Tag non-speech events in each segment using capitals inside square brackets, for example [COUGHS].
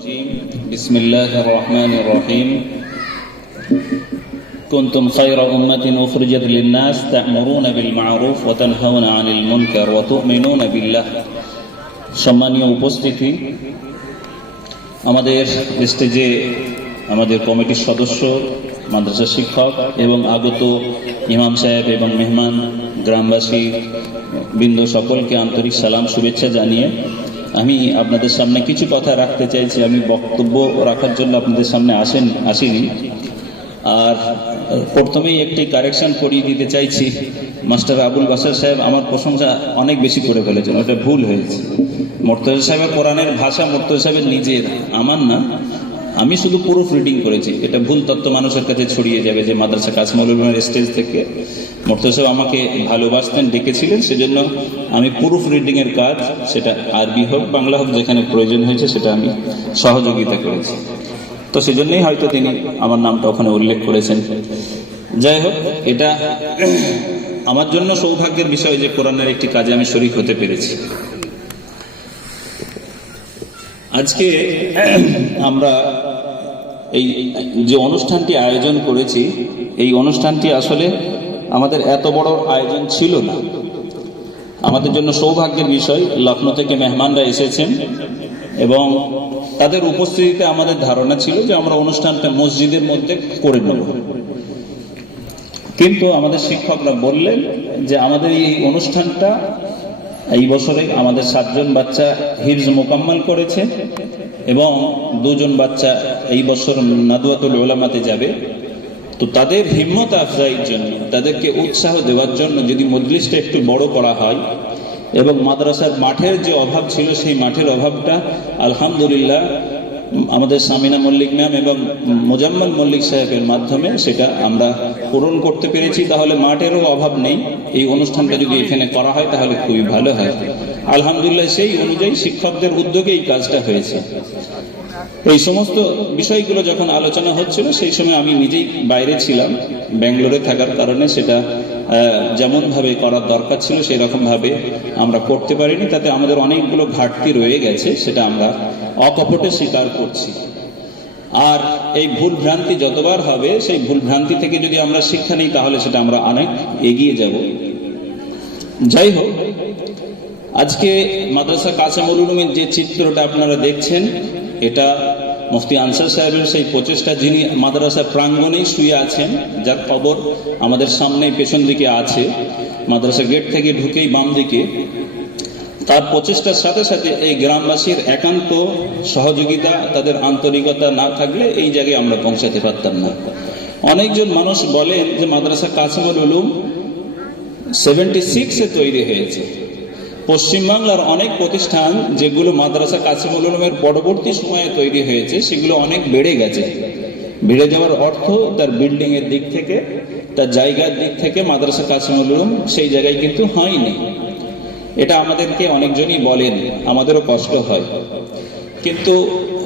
الرجيم. بسم الله الرحمن الرحيم كنتم خير أمة أخرجت للناس تأمرون بالمعروف وتنهون عن المنكر وتؤمنون بالله সম্মানীয় উপস্থিতি আমাদের স্টেজে আমাদের কমিটির সদস্য মাদ্রাসা শিক্ষক এবং আগত ইমাম সাহেব এবং মেহমান গ্রামবাসী বৃন্দ সকলকে আন্তরিক সালাম শুভেচ্ছা জানিয়ে আমি আপনাদের সামনে কিছু কথা রাখতে চাইছি। আমি বক্তব্য রাখার জন্য আপনাদের সামনে আসেন, আসিনি। আর প্রথমেই একটি কারেকশন করিয়ে দিতে চাইছি। মাস্টার আবুল বাসার সাহেব আমার প্রশংসা অনেক বেশি করে ফেলেছেন, ওটা ভুল হয়েছে। মোর্তজা সাহেবের কোরআনের ভাষা মোর্তজা সাহেবের নিজের, আমার না। আমি শুধু প্রুফ রিডিং করেছি। এটা ভুল তত্ত্ব মানুষের কাছে ছড়িয়ে যাবে যে মাদ্রাসা কাসমৌলের স্টেজ থেকে। মোর্তজা সাহেব আমাকে ভালোবাসতেন, ডেকেছিলেন, সেজন্য আমি প্রুফ রিডিংয়ের কাজ, সেটা আরবি হোক, বাংলা হোক, যেখানে প্রয়োজন হয়েছে, সেটা আমি সহযোগিতা করেছি। তো সেজন্যই হয়তো তিনি আমার নামটা ওখানে উল্লেখ করেছেন। যাই হোক, এটা আমার জন্য সৌভাগ্যের বিষয় যে কোরআনের একটি কাজে আমি শরিক হতে পেরেছি। আজকে আমরা এই যে অনুষ্ঠানটি আয়োজন করেছি, এই অনুষ্ঠানটি আসলে আমাদের এত বড় আয়োজন ছিল না। আমাদের জন্য সৌভাগ্যের বিষয় লখনৌ থেকে মেহমানরা এসেছেন এবং তাদের উপস্থিতিতে আমাদের ধারণা ছিল যে আমরা অনুষ্ঠানটা মসজিদের মধ্যে করে নেব। কিন্তু আমাদের শিক্ষকরা বললেন যে আমাদের এই অনুষ্ঠানটা এই বছরে আমাদের সাতজন বাচ্চা হিফজ মোকাম্মল করেছে এবং দুজন বাচ্চা এই বছর নাদুয়াতুল ওলামাতে যাবে। তো তাদের হিম্মত আফজাইয়ের জন্য, তাদেরকে উৎসাহ দেওয়ার জন্য যদি মজলিসটা একটু বড় করা হয় এবং মাদ্রাসার মাঠের যে অভাব ছিল, সেই মাঠের অভাবটা আলহামদুলিল্লাহ আমাদের সামিনা মল্লিক ম্যাম এবং মোজাম্মল মল্লিক সাহেবের মাধ্যমে সেটা আমরা পূরণ করতে পেরেছি। তাহলে মাঠেরও অভাব নেই। এই অনুষ্ঠানটা যদি এখানে করা হয়, তাহলে খুবই ভালো হয়। আলহামদুলিল্লাহ, সেই অনুযায়ী শিক্ষকদের উদ্যোগে এই কাজটা হয়েছে। এই সমস্ত বিষয়গুলো যখন আলোচনা হচ্ছিল, সেই সময় আমি নিজেই বাইরে ছিলাম। ব্যাঙ্গালোরে থাকার কারণে সেটা যেমন ভাবে করার দরকার ছিল সেই রকম ভাবে আমরা করতে পারিনি। তাতে আমাদের অনেকগুলো ঘাটতি রয়ে গেছে, সেটা আমরা অকপটে স্বীকার করছি। আর এই ভুল ভ্রান্তি যতবার হবে, সেই ভুল ভ্রান্তি থেকে যদি আমরা শিক্ষা নিই, তাহলে সেটা আমরা অনেক এগিয়ে যাব। যাই হোক, আজকে মাদ্রাসা কাসামুল উলুমের যে চিত্রটা আপনারা দেখছেন, এটা মুফতি আনসার সাহেবের সেই প্রচেষ্টা যিনি মাদ্রাসা প্রাঙ্গণেই শুয়ে আছেন, যার খবর আমাদের সামনে পেছন দিকে আছে মাদ্রাসা গেট থেকে ঢুকেই বাম দিকে, তার প্রচেষ্টার সাথে সাথে এই গ্রামবাসীর একান্ত সহযোগিতা, তাদের আন্তরিকতা না থাকলে এই জায়গায় আমরা পৌঁছাতে পারতাম না। অনেকজন মানুষ বলেন যে মাদ্রাসা কাসিমুল উলুম সেভেন্টি সিক্সে তৈরি হয়েছে। পশ্চিমবাংলার অনেক প্রতিষ্ঠান যেগুলো মাদ্রাসা কাসিমুল উলুমের পরবর্তী সময়ে তৈরি হয়েছে, সেগুলো অনেক বেড়ে গেছে। বেড়ে যাওয়ার অর্থ তার বিল্ডিং এর দিক থেকে, তার জায়গার দিক থেকে মাদ্রাসা কাসিমুল উলুম সেই জায়গায় কিন্তু হয়নি। এটা আমাদেরকে অনেকজনই বলেন, আমাদেরও কষ্ট হয়। কিন্তু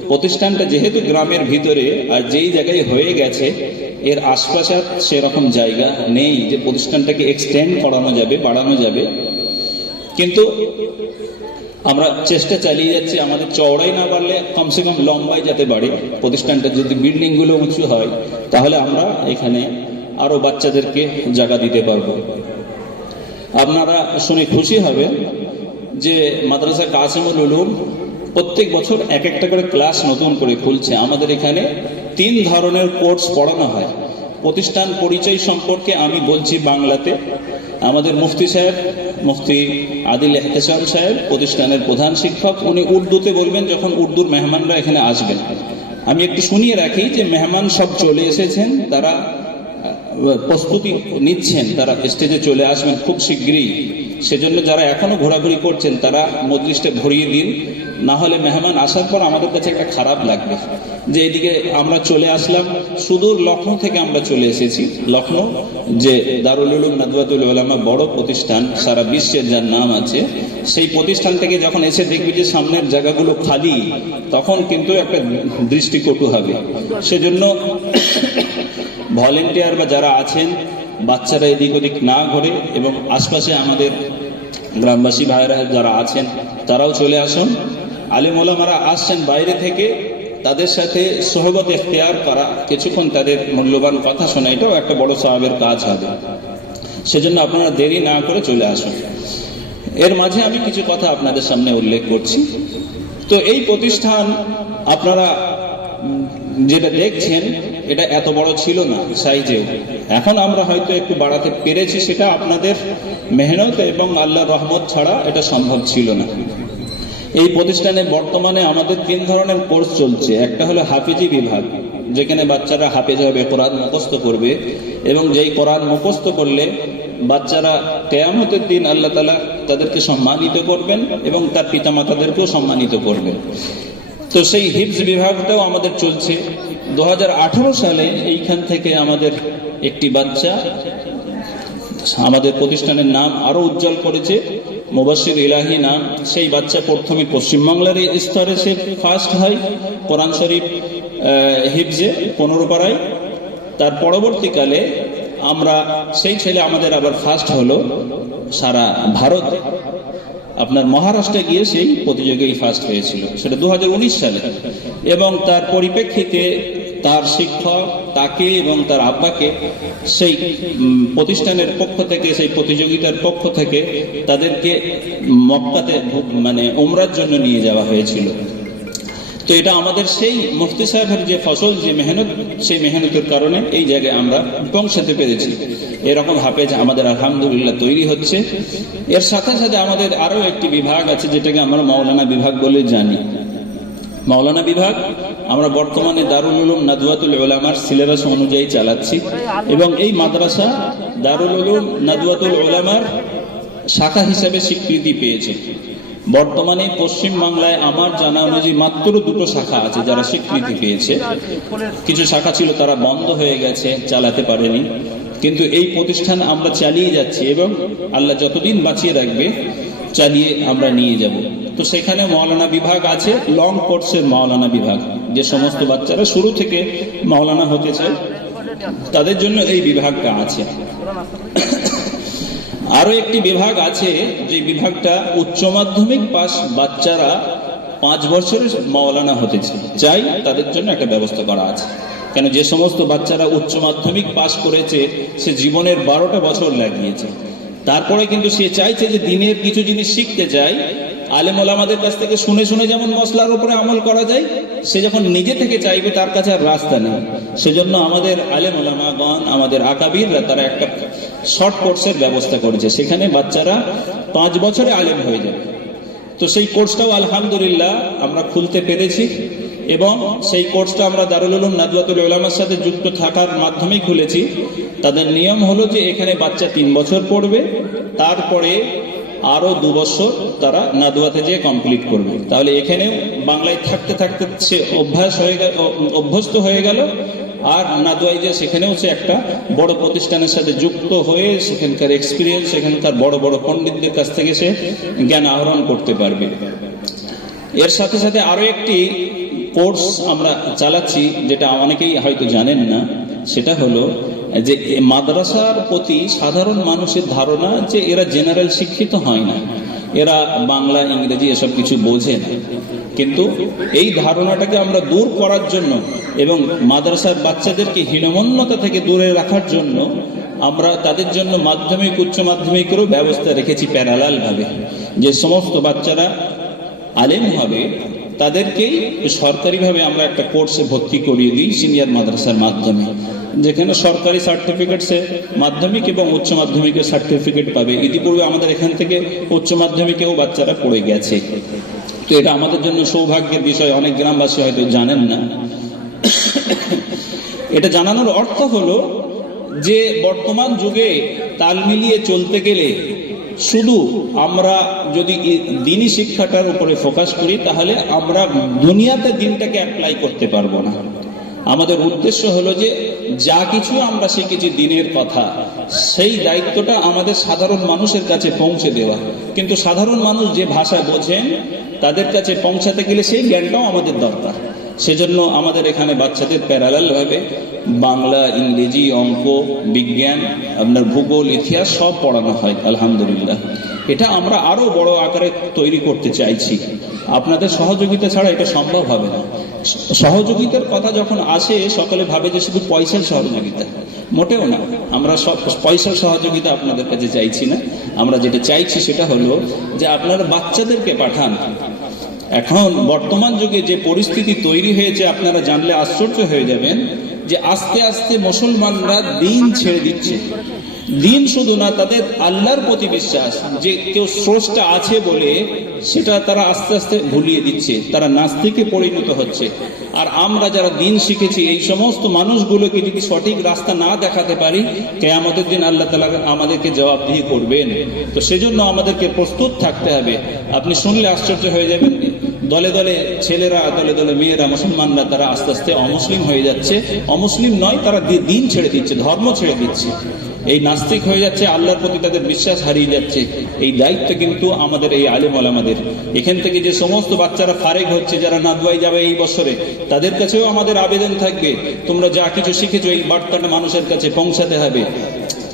প্রতিষ্ঠানটা যেহেতু গ্রামের ভিতরে আর যেই জায়গায় হয়ে গেছে, এর আশপাশে সেরকম জায়গা নেই যে প্রতিষ্ঠানটাকে এক্সটেন্ড করানো যাবে, বাড়ানো যাবে। কিন্তু আমরা চেষ্টা চালিয়ে যাচ্ছি, আমাদের চওড়াই না বাড়লে কমসে কম লম্বাই যাতে বাড়ে। প্রতিষ্ঠানটা যদি বিল্ডিংগুলো উঁচু হয়, তাহলে আমরা এখানে আরও বাচ্চাদেরকে জায়গা দিতে পারব। আপনারা শুনে খুশি হবেন যে মাদ্রাসা কাসিমুল উলুম প্রত্যেক বছর এক একটা করে ক্লাস নতুন করে খুলছে। আমাদের এখানে তিন ধরনের কোর্স পড়ানো হয়। প্রতিষ্ঠান পরিচয় সম্পর্কে আমি বলছি বাংলাতে। আমাদের মুফতি সাহেব মুফতি আদিল এহতেসাম সাহেব, প্রতিষ্ঠানের প্রধান শিক্ষক, উনি উর্দুতে বলবেন যখন উর্দুর মেহমানরা এখানে আসবেন। আমি একটু শুনিয়ে রাখি যে মেহমান সব চলে এসেছেন, তারা প্রস্তুতি নিচ্ছেন, তারা স্টেজে চলে আসবেন খুব শীঘ্রই। সেজন্য যারা এখনও ঘোরাঘুরি করছেন, তারা মজলিসটা ভরিয়ে দিন। না হলে মেহমান আসার পর আমাদের কাছে একটা খারাপ লাগবে। যে এদিকে আমরা চলে আসলাম, সুদূর লখনৌ থেকে আমরা চলে এসেছি। লখনৌ যে দারুল উলুম নাদুয়াতুল ওলামা বড় প্রতিষ্ঠান, সারা বিশ্বের যার নাম আছে, সেই প্রতিষ্ঠান থেকে যখন এসে দেখবি যে সামনের জায়গাগুলো খালি, তখন কিন্তু একটা দৃষ্টিকটু হবে। সেজন্য ভলেন্টিয়ার বা যারা আছেন বাচ্চারা এদিক ওদিক না ঘরে এবং আশপাশে আমাদের গ্রামবাসী ভাইরা যারা আছেন, তারাও চলে আসুন। আলিম ওলামারা আসছেন বাইরে থেকে, তাদের সাথে সহবত এখতিয়ার করা, কিছুক্ষণ তাদের মূল্যবান কথা শোনা, এটাও একটা বড় সাহাবের কাজ হবে। সেজন্য আপনারা দেরি না করে চলে আসুন। এর মাঝে আমি কিছু কথা আপনাদের সামনে উল্লেখ করছি। তো এই প্রতিষ্ঠান আপনারা যেটা দেখছেন এটা এত বড় ছিল না সাইজে এখন আমরা হয়তো একটু বাড়াতে পেরেছি সেটা আপনাদের মেহনত এবং আল্লাহ রহমত ছাড়া এটা সম্ভব ছিল না। এই প্রতিষ্ঠানে বর্তমানে আমাদের তিন ধরনের কোর্স চলছে। একটা হলো হাফিজি বিভাগ, যেখানে বাচ্চারা হাফেজ হবে, কোরআন মুখস্থ করবে এবং যেই কোরআন মুখস্থ করলে বাচ্চারা কেয়ামতের দিন আল্লাহ তালা তাদেরকে সম্মানিত করবেন এবং তার পিতামাতাদেরকেও সম্মানিত করবেন। তো সেই হিপস বিভাগটাও আমাদের চলছে। দু সালে এইখান থেকে আমাদের একটি বাচ্চা আমাদের প্রতিষ্ঠানের নাম আরও উজ্জ্বল করেছে মুবাসির ইলাহি নাম। সেই বাচ্চা প্রথমে পশ্চিমবাংলার স্তরে সে ফার্স্ট হয়, কোরআন শরীফ হিফজে পনেরো পাড়ায় তার পরবর্তীকালে আমরা, সেই ছেলে আমাদের আবার ফার্স্ট হলো সারা ভারত। আপনার মহারাষ্ট্রে গিয়ে সেই প্রতিযোগী ফার্স্ট হয়েছিল, সেটা দু হাজার উনিশ সালে। এবং তার পরিপ্রেক্ষিতে তার শিক্ষক, তাকে এবং তার আব্বাকে সেই প্রতিষ্ঠানের পক্ষ থেকে, সেই প্রতিযোগিতার পক্ষ থেকে তাদেরকে মক্কাতে মানে উমরার জন্য নিয়ে যাওয়া হয়েছিল। তো এটা আমাদের সেই মুফতি সাহেবের যে ফসল, যে মেহনত, সেই মেহনতের কারণে এই জায়গায় আমরা পৌঁছাতে পেরেছি। এরকম হাফেজ আমাদের আলহামদুলিল্লাহ তৈরি হচ্ছে। এর সাথে সাথে আমাদের আরও একটি বিভাগ আছে, যেটাকে আমরা মাওলানা বিভাগ বলে জানি। মাওলানা বিভাগ আমরা বর্তমানে দারুল উলুম নাদুয়াতুল ওলামার সিলেবাস অনুযায়ী চালাচ্ছি এবং এই মাদ্রাসা দারুল উলুম নাদুয়াতুল ওলামার শাখা হিসেবে স্বীকৃতি পেয়েছে। বর্তমানে পশ্চিম বাংলায় আমার জানা অনুযায়ী মাত্র দুটো শাখা আছে যারা স্বীকৃতি পেয়েছে। কিছু শাখা ছিল তারা বন্ধ হয়ে গেছে, চালাতে পারেনি। কিন্তু এই প্রতিষ্ঠান আমরা চালিয়ে যাচ্ছি এবং আল্লাহ যতদিন বাঁচিয়ে রাখবে, চালিয়ে আমরা নিয়ে যাব। তো সেখানে মাওলানা বিভাগ আছে লং কোর্সের মাওলানা বিভাগ। যে সমস্ত বাচ্চারা শুরু থেকে মাওলানা হতে চায়, তাদের জন্য এই বিভাগটা আছে। আরও একটি বিভাগ আছে, যে বিভাগটা উচ্চ মাধ্যমিক পাস বাচ্চারা পাঁচ বছরের মাওলানা হতে চাই তাদের জন্য একটা ব্যবস্থা করা আছে। কেন যে সমস্ত বাচ্চারা উচ্চ মাধ্যমিক পাস করেছে, সে জীবনের বারোটা বছর লাগিয়েছে। তারপরে কিন্তু সে চাইছে যে দিনের কিছু জিনিস শিখতে চায় আলেম ওলামাদের কাছ থেকে শুনে শুনে যেমন মশলার উপরে আমল করা যায়, সে যখন নিজে থেকে চাইবে তার কাছে আর রাস্তা নেই। সেজন্য আমাদের আলেম ওলামাগণ, আমাদের আকাবিররা তারা একটা শর্ট কোর্সের ব্যবস্থা করেছে। সেখানে বাচ্চারা পাঁচ বছরে আলেম হয়ে যাবে। তো সেই কোর্সটাও আলহামদুলিল্লাহ আমরা খুলতে পেরেছি এবং সেই কোর্সটা আমরা দারুল উলুম নাদুয়াতুল উলামার সাথে যুক্ত থাকার মাধ্যমেই খুলেছি। তাদের নিয়ম হলো যে এখানে বাচ্চা তিন বছর পড়বে, তারপরে আরও দু বছর তারা নাদুয়াতে যেয়ে কমপ্লিট করবে। তাহলে এখানেও বাংলায় থাকতে থাকতে সে অভ্যাস হয়ে গেল অভ্যস্ত হয়ে গেল। আর নাদুয়াই যে সেখানেও সে একটা বড় প্রতিষ্ঠানের সাথে যুক্ত হয়ে সেখানকার এক্সপিরিয়েন্স সেখানকার বড় বড় পণ্ডিতদের কাছ থেকে সে জ্ঞান আহরণ করতে পারবে। এর সাথে সাথে আরও একটি কোর্স আমরা চালাচ্ছি, যেটা অনেকেই হয়তো জানেন না, সেটা হলো যে মাদ্রাসার প্রতি সাধারণ মানুষের ধারণা যে এরা জেনারেল শিক্ষিত হয় না, এরা বাংলা, ইংরেজি এসব কিছু বোঝে না। কিন্তু এই ধারণাটাকে আমরা দূর করার জন্য এবং মাদ্রাসার বাচ্চাদেরকে হীনমন্যতা থেকে দূরে রাখার জন্য আমরা তাদের জন্য মাধ্যমিক, উচ্চ মাধ্যমিকেরও ব্যবস্থা রেখেছি প্যারালালভাবে যে সমস্ত বাচ্চারা আলেম হবে, তাদেরকেই সরকারিভাবে আমরা একটা কোর্সে ভর্তি করিয়ে দিই সিনিয়র মাদ্রাসার মাধ্যমে। যেখানে সরকারি সার্টিফিকেট সে মাধ্যমিক এবং উচ্চ মাধ্যমিকের সার্টিফিকেট পাবে। ইতিপূর্বে আমাদের এখান থেকে উচ্চ মাধ্যমিকেও বাচ্চারা পড়ে গেছে। তো এটা আমাদের জন্য সৌভাগ্যের বিষয়, অনেক গ্রামবাসী হয়তো জানেন না। এটা জানানোর অর্থ হলো যে বর্তমান যুগে তাল মিলিয়ে চলতে গেলে শুধু আমরা যদি এই দিনী শিক্ষাটার উপরে ফোকাস করি, তাহলে আমরা দুনিয়াতে দিনটাকে অ্যাপ্লাই করতে পারব না। আমাদের উদ্দেশ্য হলো যে যা কিছু আমরা শিখেছি দিনের কথা, সেই দায়িত্বটা আমাদের সাধারণ মানুষের কাছে পৌঁছে দেওয়া। কিন্তু সাধারণ মানুষ যে ভাষা বোঝেন, তাদের কাছে পৌঁছাতে গেলে সেই জ্ঞানটাও আমাদের দরকার। সেজন্য আমাদের এখানে বাচ্চাদের প্যারালালভাবে বাংলা, ইংরেজি, অঙ্ক, বিজ্ঞান, আপনার ভূগোল, ইতিহাস সব পড়ানো হয়, আলহামদুলিল্লাহ। এটা আমরা আরও বড় আকারে তৈরি করতে চাইছি। আপনাদের সহযোগিতা ছাড়া এটা সম্ভব হবে না। সহযোগিতার কথা যখন আসে, সকলে ভাবে যে শুধু পয়সার সহযোগিতা। মোটেও না। আমরা সব পয়সার সহযোগিতা আপনাদের কাছে চাইছি না। আমরা যেটা চাইছি সেটা হলো যে আপনারা বাচ্চাদেরকে পাঠান। এখন বর্তমান যুগে যে পরিস্থিতি তৈরি হয়েছে, আপনারা জানলে আশ্চর্য হয়ে যাবেন যে আস্তে আস্তে মুসলমানরা দিন ছেড়ে দিচ্ছে। দিন শুধু না, তাদের আল্লাহর প্রতি বিশ্বাস, যে কেউ স্রষ্টা আছে বলে সেটা তারা আস্তে আস্তে ভুলিয়ে দিচ্ছে, তারা নাস্তিকে পরিণত হচ্ছে। আর আমরা যারা দিন শিখেছি, এই সমস্ত মানুষগুলোকে যদি সঠিক রাস্তা না দেখাতে পারি কে আমাদের দিন আল্লাহ তালা আমাদেরকে জবাবদিহি করবেন। তো সেজন্য আমাদেরকে প্রস্তুত থাকতে হবে। আপনি শুনলে আশ্চর্য হয়ে যাবেন, দলে দলে ছেলেরা, দলে দলে মেয়েরা, মুসলমানরা, তারা আস্তে আস্তে অমুসলিম হয়ে যাচ্ছে। অমুসলিম নয়, তারা দিন ছেড়ে দিচ্ছে, ধর্ম ছেড়ে দিচ্ছে। এই নাস্তিক হয়ে যাচ্ছে, আল্লাহর প্রতি তাদের বিশ্বাস হারিয়ে যাচ্ছে। এই দায়িত্ব কিন্তু আমাদের, এই আলেম আমাদের এখান থেকে যে সমস্ত বাচ্চারা ফারেক হচ্ছে, যারা নাদুয়াই যাবে এই বছরে, তাদের কাছেও আমাদের আবেদন থাকবে। তোমরা যা কিছু শিখেছো, এই বার্তাটা মানুষের কাছে পৌঁছাতে হবে।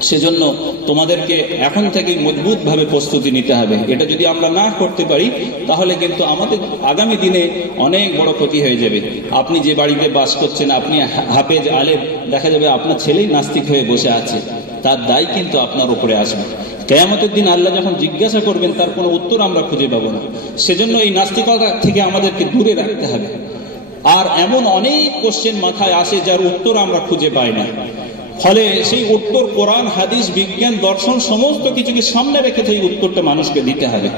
সেজন্য তোমাদেরকে এখন থেকেই মজবুতভাবে প্রস্তুতি নিতে হবে। এটা যদি আমরা না করতে পারি, তাহলে কিন্তু আমাদের আগামী দিনে অনেক বড় ক্ষতি হয়ে যাবে। আপনি যে বাড়িতে বাস করছেন, আপনি হাফেজ আলেম, দেখা যাবে আপনার ছেলেই নাস্তিক হয়ে বসে আছে। তার দায় কিন্তু আপনার উপরে আসবে। কেয়ামতের দিন আল্লাহ যখন জিজ্ঞাসা করবেন, তার কোনো উত্তর আমরা খুঁজে পাবো না। সেজন্য এই নাস্তিকতা থেকে আমাদেরকে দূরে রাখতে হবে। আর এমন অনেক কোশ্চেন মাথায় আসে, যার উত্তর আমরা খুঁজে পাই না। ফলে সেই উত্তর কোরআন, হাদিস, বিজ্ঞান, দর্শন, সমস্ত কিছুকে সামনে রেখে সেই উত্তরটা মানুষকে দিতে হবে।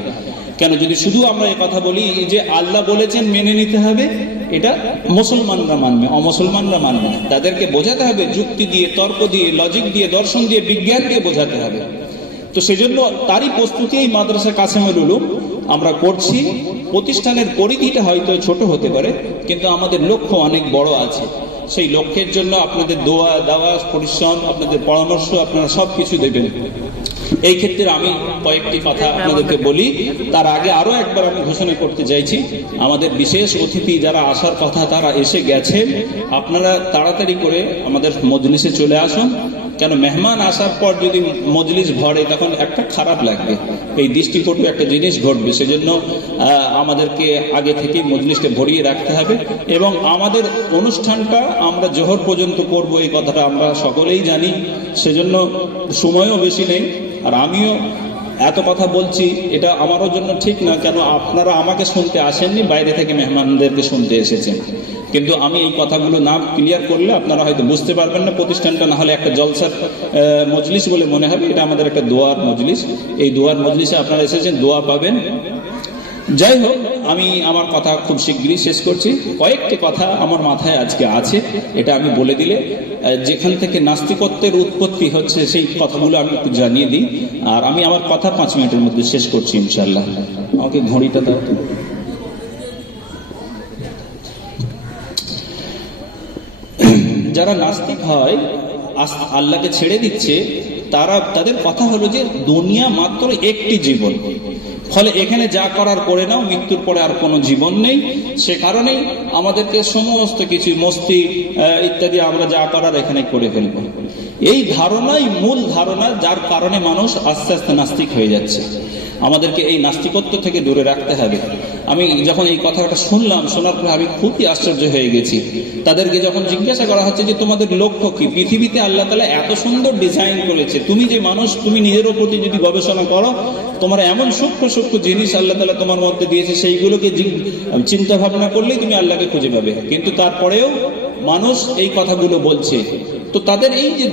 কেন? যদি শুধু আমরা কথা বলি যে আল্লাহ বলেছেন মেনে নিতে হবে এটা মুসলমানরা মানবে, অমুসলমানরা মানবে। তাদেরকে বোঝাতে হবে, যুক্তি দিয়ে, তর্ক দিয়ে লজিক দিয়ে, দর্শন দিয়ে, বিজ্ঞান দিয়ে বোঝাতে হবে। তো সেজন্য তারই প্রস্তুতি এই মাদ্রাসা কাসেমুল উলুম। আমরা করছি, প্রতিষ্ঠানের পরিধিটা হয়তো ছোট হতে পারে, কিন্তু আমাদের লক্ষ্য অনেক বড় আছে। সেই লক্ষ্যের জন্য আপনাদের দোয়া, দাওয়া, পরিশ্রম, আপনাদের পরামর্শ, আপনারা সব কিছু দেবেন। এই ক্ষেত্রে আমি কয়েকটি কথা আপনাদেরকে বলি। তার আগে আরও একবার আমি ঘোষণা করতে চাইছি, আমাদের বিশেষ অতিথি যারা আসার কথা তারা এসে গেছে আপনারা তাড়াতাড়ি করে আমাদের মজলিসে চলে আসুন। কেন মেহমান আসার পর যদি মজলিস ভরে, তখন একটা খারাপ লাগবে। এই দৃষ্টিকটু একটা জিনিস ঘটবে, সেজন্য আমাদেরকে আগে থেকে মজলিসকে ভরিয়ে রাখতে হবে। এবং আমাদের অনুষ্ঠানটা আমরা জোহর পর্যন্ত করব, এই কথাটা আমরা সকলেই জানি। সেজন্য সময়ও বেশি নেই। আর আমিও এত কথা বলছি, এটা আমারও জন্য ঠিক না, কেন আপনারা আমাকে শুনতে আসেননি, বাইরে থেকে মেহমানদেরকে শুনতে এসেছেন। কিন্তু আমি এই কথাগুলো না ক্লিয়ার করলে আপনারা হয়তো বুঝতে পারবেন না, প্রতিষ্ঠানটা না হলে একটা জলসার মজলিস বলে মনে হবে, এটা আমাদের একটা দোয়ার মজলিস। এই দোয়ার মজলিসে আপনারা এসেছেন, দোয়া পাবেন। যাই হোক, আমি আমার কথা খুব শীঘ্রই শেষ করছি। কয়েকটি কথা আমার মাথায় আজকে আছে, এটা আমি বলে দিলে যেখান থেকে নাস্তিকত্বের উৎপত্তি হচ্ছে, সেই কথাগুলো আমি একটু জানিয়ে দিই। আর আমি আমার কথা পাঁচ মিনিটের মধ্যে শেষ করছি ইনশাল্লাহ আমাকে ঘড়িটা দাও যারা নাস্তিক হয় আল্লাহকে ছেড়ে দিচ্ছে, তারা, তাদের কথা হলো যে দুনিয়া মাত্র একটি জীবন। ফলে এখানে যা করার করে নাও, মৃত্যুর পরে আর কোনো জীবন নেই। সে কারণেই আমাদেরকে সমস্ত কিছু মস্তি ইত্যাদি আমরা যা করার এখানে করে ফেলব। এই ধারণাই মূল ধারণা যার কারণে মানুষ আস্তে আস্তে নাস্তিক হয়ে যাচ্ছে। আমাদেরকে এই নাস্তিকত্ব থেকে দূরে রাখতে হবে। আমি যখন এই কথাটা শুনলাম, শোনার পর আমি খুবই আশ্চর্য হয়ে গেছি। তাদেরকে যখন জিজ্ঞাসা করা হচ্ছে যে, তোমাদের লক্ষ্য কি? পৃথিবীতে আল্লাহ তালা এত সুন্দর ডিজাইন করেছে। তুমি যে মানুষ, তুমি নিজের প্রতি যদি গবেষণা করো, তোমার এমন সূক্ষ্ম সূক্ষ্ম জিনিস আল্লাহ তালা তোমার মধ্যে দিয়েছে, সেইগুলোকে চিন্তা ভাবনা করলেই তুমি আল্লাহকে খুঁজে পাবে। কিন্তু তারপরেও মানুষ এই কথাগুলো বলছে। তো তাদের এই যে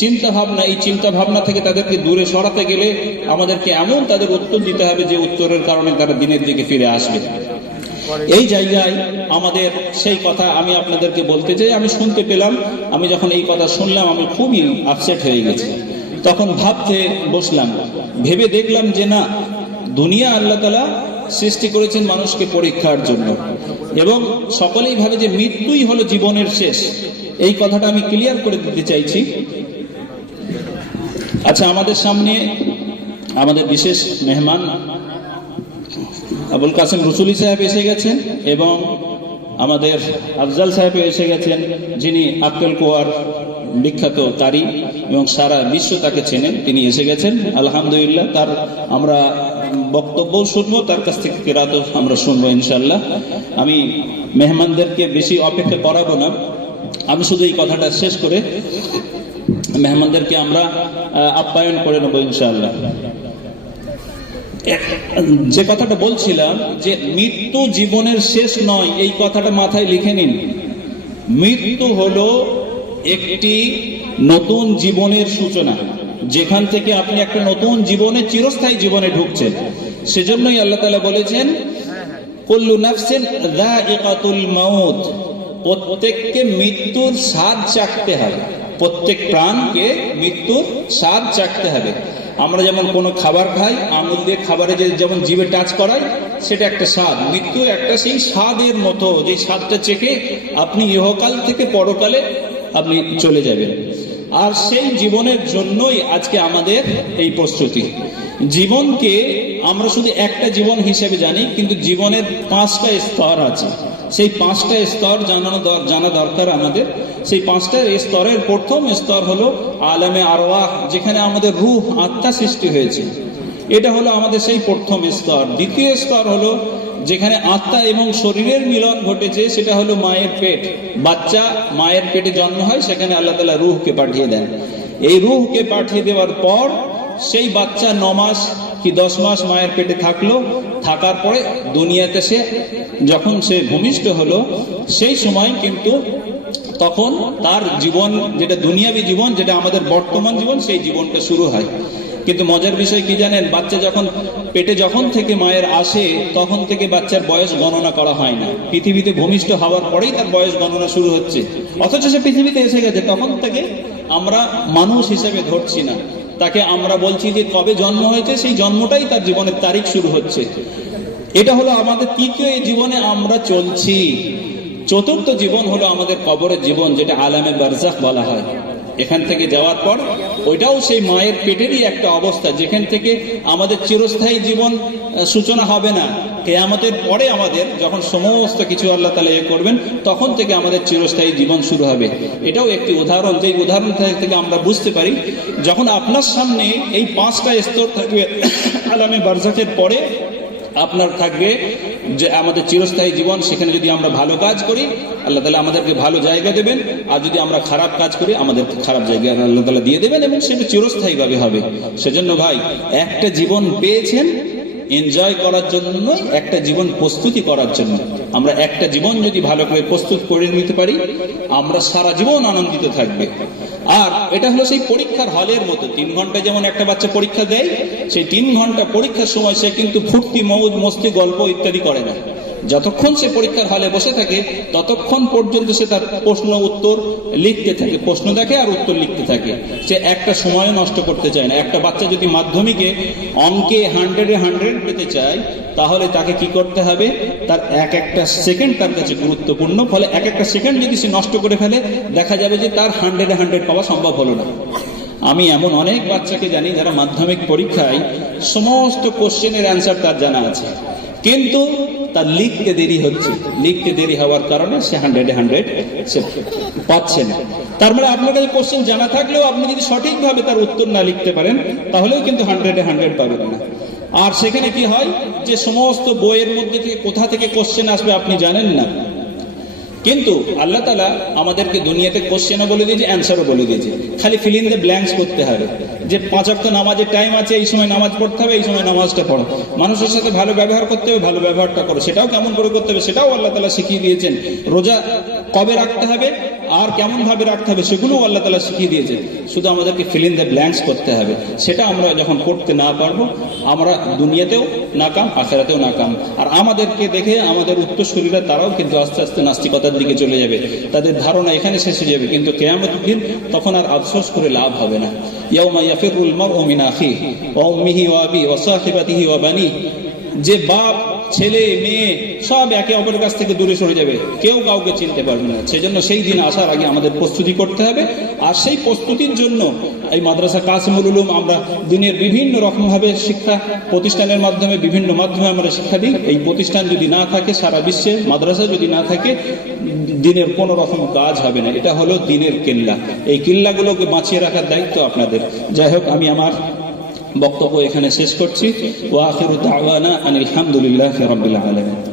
চিন্তা ভাবনা এই চিন্তা ভাবনা থেকে তাদেরকে দূরে সরাতে গেলে আমাদেরকে এমন তাদের উত্তর দিতে হবে যে উত্তরের কারণে তারা দিনের দিকে ফিরে আসবে। এই জায়গায় আমাদের সেই কথা আমি আপনাদেরকে বলতে চাই, আমি শুনতে পেলাম, আমি যখন এই কথা শুনলাম, আমি খুবই আপসেট হয়ে গেছি। তখন ভাবতে বসলাম, ভেবে দেখলাম যে না, দুনিয়া আল্লাহ তালা সৃষ্টি করেছেন মানুষকে পরীক্ষার জন্য এবং সকলেই ভাবে যে মৃত্যুই হলো জীবনের শেষ। এই কথাটা আমি ক্লিয়ার করে দিতে চাইছি। আচ্ছা আমাদের সামনে আমাদের বিশেষ মেহমান আবুল কাসেম রসুলি সাহেব এসে গেছেন এবং আমাদের আফজাল সাহেব এসে গেছেন, যিনি আক্কেল কোয়ার বিখ্যাত তারি এবং সারা বিশ্ব তাকে চেনেন, তিনি এসে গেছেন। আলহামদুলিল্লাহ, তার আমরা বক্তব্য শুনব, তার কাছ থেকে কেরাতও আমরা শুনব ইনশাল্লাহ আমি মেহমানদেরকে বেশি অপেক্ষা করাবো না। আমি শুধু এই কথাটা শেষ করে মেহমানদেরকে আমরা আপ্যায়ন করে নেব ইনশাআল্লাহ। যে কথাটা বলছিলাম যে মৃত্যু জীবনের শেষ নয়, এই কথাটা মাথায় লিখে নিন। মৃত্যু হলো একটি নতুন জীবনের সূচনা, যেখান থেকে আপনি একটা নতুন জীবনে চিরস্থায়ী জীবনে ঢুকছেন। সেজন্যই আল্লাহ তালা বলেছেন, কুল্লু নাফসিন প্রত্যেককে মৃত্যুর স্বাদ চাকতে হবে। প্রত্যেক প্রাণকে মৃত্যুর স্বাদ চাকতে হবে। আমরা যেমন কোনো খাবার খাই আঙুল দিয়ে খাবারে যে যেমন জিভে টাচ করাই, সেটা একটা স্বাদ। মৃত্যু একটা সেই স্বাদের মতো, যে স্বাদটা চেখে আপনি ইহকাল থেকে পরকালে আপনি চলে যাবেন। আর সেই জীবনের জন্যই আজকে আমাদের এই প্রস্তুতি। জীবনকে আমরা শুধু একটা জীবন হিসেবে জানি, কিন্তু জীবনের পাঁচটা স্তর আছে। সেই পাঁচটা স্তর জানানো জানা দরকার আমাদের। সেই পাঁচটা স্তরের প্রথম স্তর হলো আলামে আরওয়াহ, যেখানে আমাদের রুহ, আত্মা সৃষ্টি হয়েছে। এটা হলো আমাদের সেই প্রথম স্তর। দ্বিতীয় স্তর হলো যেখানে আত্মা এবং শরীরের মিলন ঘটেছে, সেটা হলো মায়ের পেট। বাচ্চা মায়ের পেটে জন্ম হয়, সেখানে আল্লাহ তালা রুহকে পাঠিয়ে দেন। এই রুহকে পাঠিয়ে দেওয়ার পর সেই বাচ্চা ন মাস কি দশ মাস মায়ের পেটে থাকল, থাকার পরে দুনিয়াতে সে যখন সে ভূমিষ্ঠ হলো, সেই সময় কিন্তু তখন তার জীবন, যেটা দুনিয়াবী জীবন, যেটা আমাদের বর্তমান জীবন, সেই জীবনটা শুরু হয়। কিন্তু মজার বিষয় কি জানেন, বাচ্চা যখন পেটে যখন থেকে মায়ের আসে, তখন থেকে বাচ্চার বয়স গণনা করা হয় না। পৃথিবীতে ভূমিষ্ঠ হওয়ার পরেই তার বয়স গণনা শুরু হচ্ছে। অথচ সে পৃথিবীতে এসে গেছে, তখন থেকে আমরা মানুষ হিসেবে ধরছি না। তাকে আমরা বলছি যে কবে জন্ম হয়েছে, সেই জন্মটাই তার জীবনের তারিখ শুরু হচ্ছে। এটা হলো আমাদের তৃতীয় এই জীবনে আমরা চলছি। চতুর্থ জীবন হলো আমাদের কবরের জীবন, যেটা আলামে বারজাক বলা হয়। এখান থেকে যাওয়ার পর ওইটাও সেই মায়ের পেটেরই একটা অবস্থা, যেখান থেকে আমাদের চিরস্থায়ী জীবন সূচনা হবে না। কেয়ামতের পরে আমাদের যখন সমস্ত কিছু আল্লাহ তালা এ করবেন, তখন থেকে আমাদের চিরস্থায়ী জীবন শুরু হবে। এটাও একটি উদাহরণ, যেই উদাহরণ থেকে আমরা বুঝতে পারি, যখন আপনার সামনে এই পাঁচটা স্তর থাকবে, [COUGHS] আলামে বারজাখের পরে আপনার থাকবে যে আমাদের চিরস্থায়ী জীবন, সেখানে যদি আমরা ভালো কাজ করি, আল্লাহ তালা আমাদেরকে ভালো জায়গা দেবেন, আর যদি আমরা খারাপ কাজ করি, আমাদের খারাপ জায়গা আল্লাহ তালা দিয়ে দেবেন, এবং সেটা চিরস্থায়ীভাবে হবে। সেজন্য ভাই, একটা জীবন পেয়েছেন এনজয় করার জন্য একটা জীবন প্রস্তুতি করার জন্য। আমরা একটা জীবন যদি ভালো করে প্রস্তুত করে নিতে পারি, আমরা সারা জীবন আনন্দিত থাকবে। আর এটা হলো সেই পরীক্ষার হলের মতো। তিন ঘণ্টা যেমন একটা বাচ্চা পরীক্ষা দেয়, সেই তিন ঘণ্টা পরীক্ষার সময় সে কিন্তু ফুর্তি, মৌজ, মস্তি, গল্প ইত্যাদি করে না। যতক্ষণ সে পরীক্ষার হলে বসে থাকে, ততক্ষণ পর্যন্ত সে তার প্রশ্ন উত্তর লিখতে থাকে। প্রশ্ন দেখে আর উত্তর লিখতে থাকে। সে একটা সময় নষ্ট করতে চায় না। একটা বাচ্চা যদি মাধ্যমিকে অঙ্কে হান্ড্রেডে হান্ড্রেড পেতে চায়, তাহলে তাকে কি করতে হবে? তার এক একটা সেকেন্ড তার কাছে গুরুত্বপূর্ণ। ফলে এক একটা সেকেন্ড যদি সে নষ্ট করে ফেলে, দেখা যাবে যে তার হান্ড্রেডে হান্ড্রেড পাওয়া সম্ভব হলো না। আমি এমন অনেক বাচ্চাকে জানি যারা মাধ্যমিক পরীক্ষায় সমস্ত কোশ্চেনের অ্যান্সার তার জানা আছে। কিন্তু তার লিখতে দেরি হচ্ছে। লিখতে দেরি হওয়ার কারণে সে হান্ড্রেডে হান্ড্রেড পাচ্ছে না। তার মানে আপনার কাছে কোশ্চেন জানা থাকলেও আপনি যদি সঠিকভাবে তার উত্তর না লিখতে পারেন, তাহলেও কিন্তু হান্ড্রেডে হান্ড্রেড পাবেন না। আর সেখানে কি হয়? যে সমস্ত বইয়ের মধ্যে থেকে কোথা থেকে কোশ্চেন আসবে আপনি জানেন না। কিন্তু আল্লাহ তালা আমাদেরকে দুনিয়াতে কোশ্চেনও বলে দিয়েছে অ্যান্সারও বলে দিয়েছে। খালি ফিল ইন দ্য ব্ল্যাঙ্কস করতে হবে। যে পাঁচ অক্ট নামাজের টাইম আছে, এই সময় নামাজ পড়তে হবে, এই সময় নামাজটা পড়ো। মানুষের সাথে ভালো ব্যবহার করতে হবে, ভালো ব্যবহারটা করো। সেটাও কেমন করে করতে হবে, সেটাও আল্লাহ তালা শিখিয়ে দিয়েছেন। রোজা কবে রাখতে হবে? আর কেমন ভাবে রাখতে হবে সেগুলোও আল্লাহ তালা শিখিয়ে দিয়েছে শুধু আমাদেরকে ফিল দ্য ব্ল্যাঙ্কস করতে হবে। সেটা আমরা যখন করতে না পারব, আমরা দুনিয়াতেও নাকাম, আখেরাতেও নাকাম। আর আমাদেরকে দেখে আমাদের উত্তরসূরিরা তারাও কিন্তু আস্তে আস্তে নাস্তিকতার দিকে চলে যাবে। তাদের ধারণা এখানে শেষ হয়ে যাবে। কিন্তু কেয়ামত দিন তখন আর আফসোস করে লাভ হবে না। ইয়াউমা ইয়াফিরুল মারউ মিন আখিহি, ওয়া উম্মিহি ওয়া আবিহি ওয়া সাহিবাতিহি ওয়া যে বাপ ছেলে, মেয়ে, সব একে অপরের কাছ থেকে দূরে সরে যাবে। কেউ কাউকে চিনতে পারবে না। সেজন্য সেই দিন আসার আগে আমাদের প্রস্তুতি করতে হবে। আর সেই প্রস্তুতির জন্য এই মাদ্রাসা কাসিমুল উলুম আমরা দিনের বিভিন্ন রকমভাবে শিক্ষা প্রতিষ্ঠানের মাধ্যমে, বিভিন্ন মাধ্যমে আমরা শিক্ষা দিই। এই প্রতিষ্ঠান যদি না থাকে, সারা বিশ্বে মাদ্রাসা যদি না থাকে, দিনের কোনো রকম কাজ হবে না। এটা হলো দিনের কেল্লা। এই কিল্লাগুলোকে বাঁচিয়ে রাখার দায়িত্ব আপনাদের। যাই হোক, আমি আমার বক্তব্য এখানে শেষ করছি। ওয়াখির দাওয়ানা আনিল হামদুলিল্লাহ রবিল্লা আলামিন।